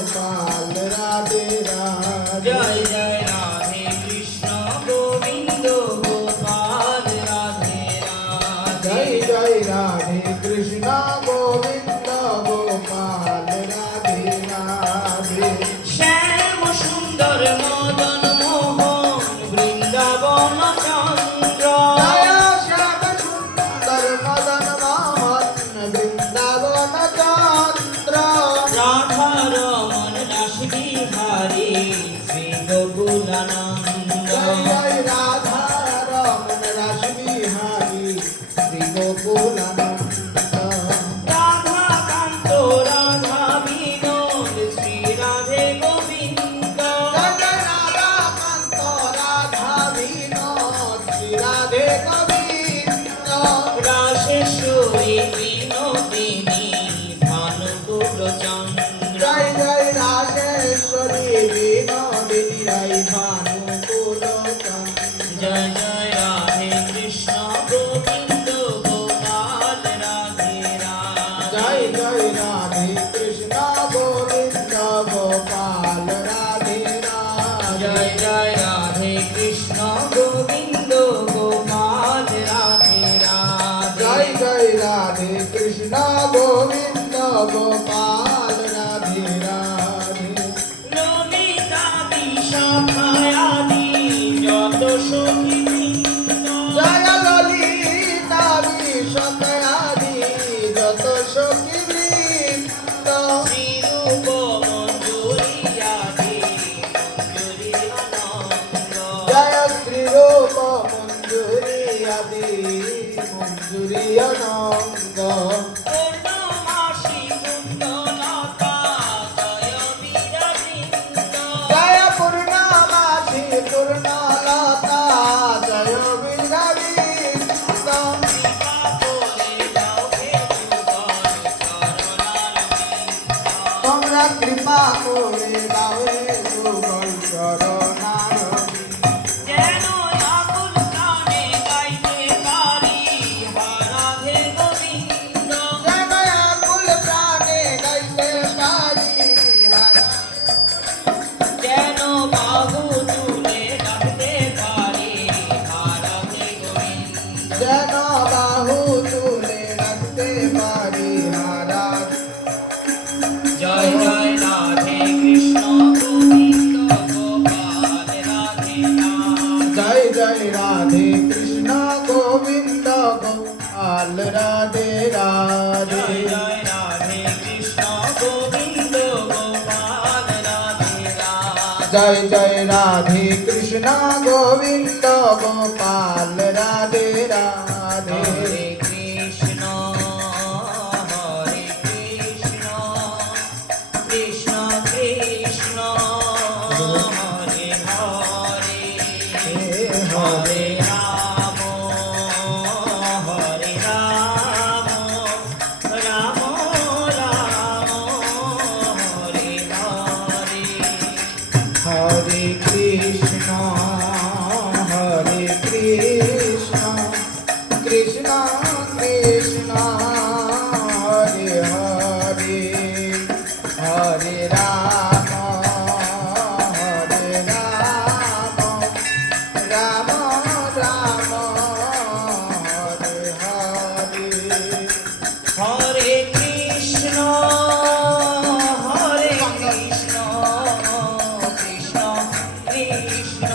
गोपाल राधे राधे। जय जय राधे कृष्ण गोविंद गोपाल राधे राधे। जय जय राधे कृष्ण गोविंद गोपाल राधे राधे। श्याम सुंदर मदन मोहन वृंदावन चंद्र। जय श्याम सुंदर मदन मोहन वृंदावन चंद्र। राधा रमन रास बिहारी श्री गोकुलानंद। जय जय राधा रमन रास बिहारी श्री गोकुलानंद। राधा कांत राधा विनोद श्री राधे गोविंद। जय जय राधा कांत राधा विनोद श्री राधे गोविंद। रासेश्वरी विनोदिनी भानुकुल चंद्र। जय जय राजेश्वरी विनोदिनी राय भानुकुल चंद्र। जय जय राधे कृष्ण गोविंद गोपाल राधे राधे। जय जय राधे कृष्ण गोविंद गोपाल राधे राधे। जय जय राधे कृष्ण गोविंद गोपाल राधे राधे। जय जय राधे कृष्ण गोविंद गोपाल राधे राधे। ललिता विशाखायादि যত সখী বৃন্দ। जय ललिता विशकयादि যত সখী বৃন্দ। শ্রীরূপ মঞ্জুরিয়াদি মঞ্জুরি আনন্দ। जय श्री रूप मंजूरी आदि मंजूरी अनंग। পূর্ণমাসী কুণ্ডলতা জয় বীরবৃন্দ। जय पूर्णमासी पूर्णलता जय वीरविंद। কৃপা করে দাও হে যুগল চরণারবিন্দ। তোমরা কৃপা করে দাও হে যুগল চরণারবিন্দ। যেন আকুল প্রাণে গাইতে পারি রাধে গোবিন্দ। যেন আকুল প্রাণে গাইতে পারি যেন বাহু তুলে ডাকতে পারি রাধে গোবিন্দ। যেন বাহু তুলে রাখতে পারি হারা। জয় জয় রাধে কৃষ্ণ গোবিন্দ গোপাল রাধে রাধে। जय जय राधे कृष्ण गोविंद गोपाल राधे राधे। জয় জয় রাধে কৃষ্ণ গোবিন্দ গোপাল রাধে রাধে। जय जय राधे कृष्ण गोविंद गोपाल राधे राधे। হরে কৃষ্ণ হরে কৃষ্ণ কৃষ্ণ কৃষ্ণ হরে হরে হরে রাম হরে রাম রাম রাম হরে হরে। हरे कृष्ण कृष्ण कृष्ण हरे हरे। हरे राम राम राम हरे हरे। হরে কৃষ্ণ কৃষ্ণ কৃষ্ণ